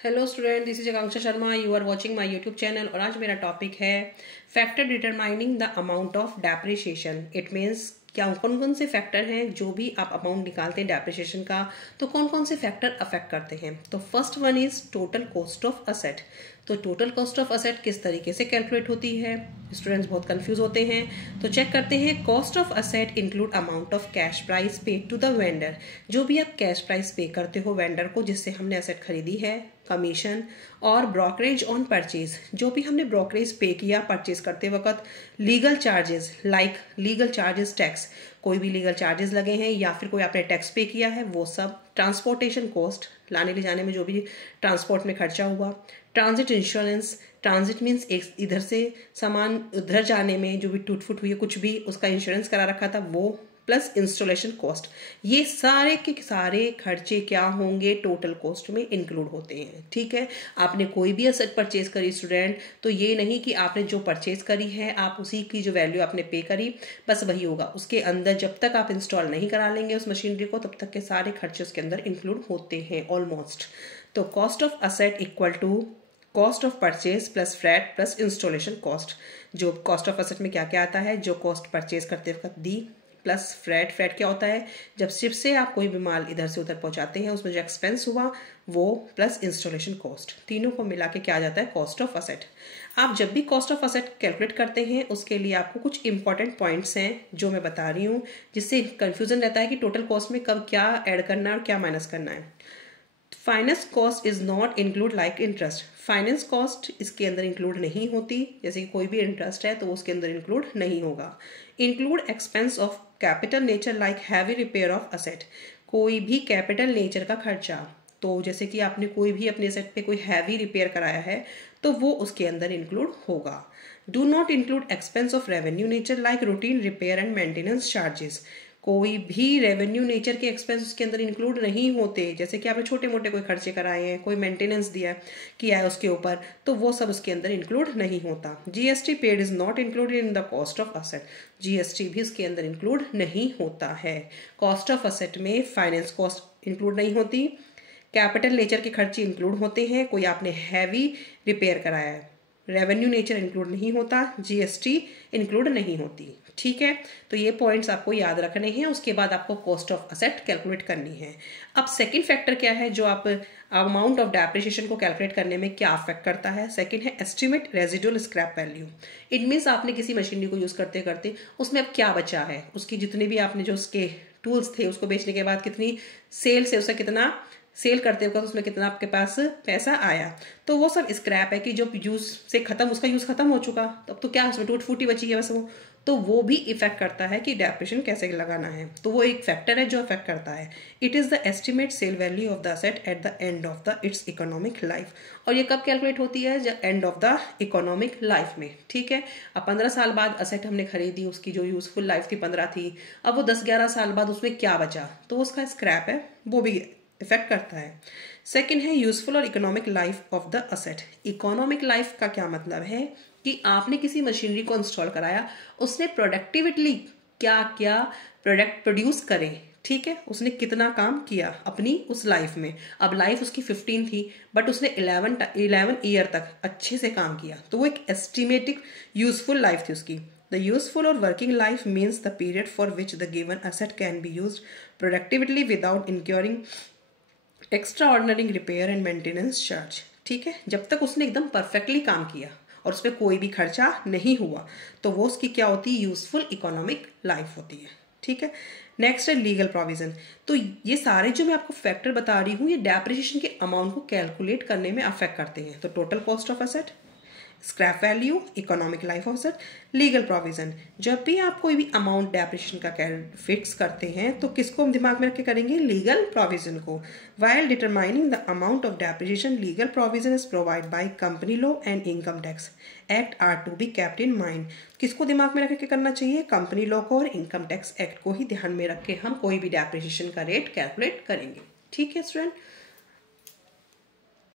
Hello student, this is Akanksha Sharma. You are watching my YouTube channel और आज मेरा topic है factor determining the amount of depreciation. It means क्या कौन कौन से फैक्टर हैं जो भी आप अमाउंट निकालते हैं डेप्रिसिएशन का, तो कौन कौन से फैक्टर अफेक्ट करते हैं। तो first one is total cost of asset. तो टोटल कॉस्ट ऑफ असेट किस तरीके से कैलकुलेट होती है, स्टूडेंट्स बहुत कंफ्यूज होते हैं। तो चेक करते हैं। Cost of asset include amount of cash price paid to the vendor. जो भी आप कैश प्राइस पे करते हो वेंडर को जिससे हमने असेट खरीदी है, कमीशन और ब्रोकरेज ऑन परचेज, जो भी हमने ब्रोकरेज पे किया परचेज करते वक्त, legal charges like legal charges tax, कोई भी लीगल चार्जेस लगे हैं या फिर कोई आपने टैक्स पे किया है वो सब, ट्रांसपोर्टेशन कॉस्ट, लाने ले जाने में जो भी ट्रांसपोर्ट में खर्चा हुआ, ट्रांजिट इंश्योरेंस, ट्रांजिट मीन्स एक इधर से सामान उधर जाने में जो भी टूट फूट हुई है कुछ भी उसका इंश्योरेंस करा रखा था वो, प्लस इंस्टॉलेशन कॉस्ट। ये सारे के सारे खर्चे क्या होंगे, टोटल कॉस्ट में इंक्लूड होते हैं। ठीक है, आपने कोई भी असेट परचेज करी स्टूडेंट, तो ये नहीं कि आपने जो परचेज करी है आप उसी की जो वैल्यू आपने पे करी बस वही होगा। उसके अंदर जब तक आप इंस्टॉल नहीं करा लेंगे उस मशीनरी को तब तक के सारे खर्चे उसके अंदर इंक्लूड होते हैं ऑलमोस्ट। तो cost of asset equal to cost of purchase plus freight plus installation cost. जो कॉस्ट ऑफ असेट में क्या क्या आता है, जो कॉस्ट परचेज करते वक्त दी, प्लस फ्रैट। फ्रैट क्या होता है, जब शिप से आप कोई भी माल इधर से उधर पहुंचाते हैं उसमें जो एक्सपेंस हुआ वो, प्लस इंस्टॉलेशन कॉस्ट। तीनों को मिला के क्या आ जाता है, कॉस्ट ऑफ असेट। आप जब भी कॉस्ट ऑफ असेट कैलकुलेट करते हैं उसके लिए आपको कुछ इंपॉर्टेंट पॉइंट्स हैं जो मैं बता रही हूँ, जिससे कंफ्यूजन रहता है कि टोटल कॉस्ट में कब क्या ऐड करना है और क्या माइनस करना है। Finance cost is not include like interest. Finance cost इसके अंदर इंक्लूड नहीं होती, जैसे कि कोई भी इंटरेस्ट है तो उसके अंदर इंक्लूड नहीं होगा। Include expense of capital nature like heavy repair of asset. कोई भी कैपिटल नेचर का खर्चा, तो जैसे कि आपने कोई भी अपने असेट पे कोई हैवी रिपेयर कराया है तो वो उसके अंदर इंक्लूड होगा। Do not include expense of revenue nature like routine repair and maintenance charges. कोई भी रेवेन्यू नेचर के एक्सपेंस उसके अंदर इंक्लूड नहीं होते, जैसे कि आपने छोटे मोटे कोई खर्चे कराए हैं, कोई मेंटेनेंस दिया किया है उसके ऊपर, तो वो सब उसके अंदर इंक्लूड नहीं होता। GST paid is not included in the cost of asset. GST भी इसके अंदर इंक्लूड नहीं होता है। कॉस्ट ऑफ असेट में फाइनेंस कॉस्ट इंक्लूड नहीं होती, कैपिटल नेचर के खर्चे इंक्लूड होते हैं, कोई आपने हैवी रिपेयर कराया है, रेवेन्यू नेचर इंक्लूड नहीं होता, जीएसटी इंक्लूड नहीं होती। ठीक है, तो ये पॉइंट्स आपको याद रखने हैं। उसके बाद आपको कॉस्ट ऑफ असेट कैलकुलेट करनी है। अब सेकंड फैक्टर क्या है जो आप अमाउंट ऑफ डेप्रिसिएशन को कैलकुलेट करने में क्या अफेक्ट करता है, सेकंड है estimate residual scrap value. It means आपने किसी मशीनरी को यूज करते करते उसमें अब क्या बचा है, उसकी जितने भी आपने जो उसके टूल्स थे उसको बेचने के बाद कितनी सेल से उसे कितना सेल करते वक्त उसमें कितना आपके पास पैसा आया, तो वो सब स्क्रैप है कि जो यूज से खत्म, उसका यूज खत्म हो चुका, तब तो क्या उसमें टूट फूटी बची है बस वो, तो वो भी इफेक्ट करता है कि डेप्रिसिएशन कैसे लगाना है। तो वो एक फैक्टर है जो इफेक्ट करता है। It is the estimate sale value of the asset at the end of the its economic life. और ये कब कैलकुलेट होती है, जब end of the economic life में। ठीक है, अब 15 साल बाद असेट हमने खरीदी, उसकी जो यूजफुल लाइफ थी 15 थी, अब वो 10-11 साल बाद उसमें क्या बचा, तो उसका स्क्रैप है, वो भी इफेक्ट करता है। सेकंड है यूजफुल और economic life of the asset. Economic life का क्या मतलब है कि आपने किसी मशीनरी को इंस्टॉल कराया, उसने प्रोडक्टिविटली क्या क्या प्रोडक्ट प्रोड्यूस करे, ठीक है, उसने कितना काम किया अपनी उस लाइफ में। अब लाइफ उसकी 15 थी बट उसने 11 ईयर तक अच्छे से काम किया, तो वो एक एस्टिमेटिक यूजफुल लाइफ थी उसकी। The useful or working life means the period for which the given asset can be used productively without incurring extraordinary repair and maintenance charge। ठीक है, जब तक उसने एकदम परफेक्टली काम किया और उस पर कोई भी खर्चा नहीं हुआ तो वो उसकी क्या होती है, यूजफुल इकोनॉमिक लाइफ होती है। ठीक है, नेक्स्ट है लीगल प्रोविजन। तो ये सारे जो मैं आपको फैक्टर बता रही हूँ ये डेप्रिसिएशन के अमाउंट को कैलकुलेट करने में अफेक्ट करते हैं। तो total cost of asset, scrap value, economic life of asset, legal provision. जब भी आप कोई भी अमाउंट डेप्रिसिएशन का फिक्स करते हैं तो किसको हम दिमाग में रख के करेंगे, लीगल प्रोविजन को। While determining the amount of depreciation legal provision is provide by company law and income tax act are to be kept in mind. किसको दिमाग में रख के करना चाहिए, कंपनी लॉ को और इनकम टैक्स एक्ट को ही ध्यान में रख के हम कोई भी डेप्रिसिएशन का रेट कैलकुलेट करेंगे। ठीक है स्टूडेंट।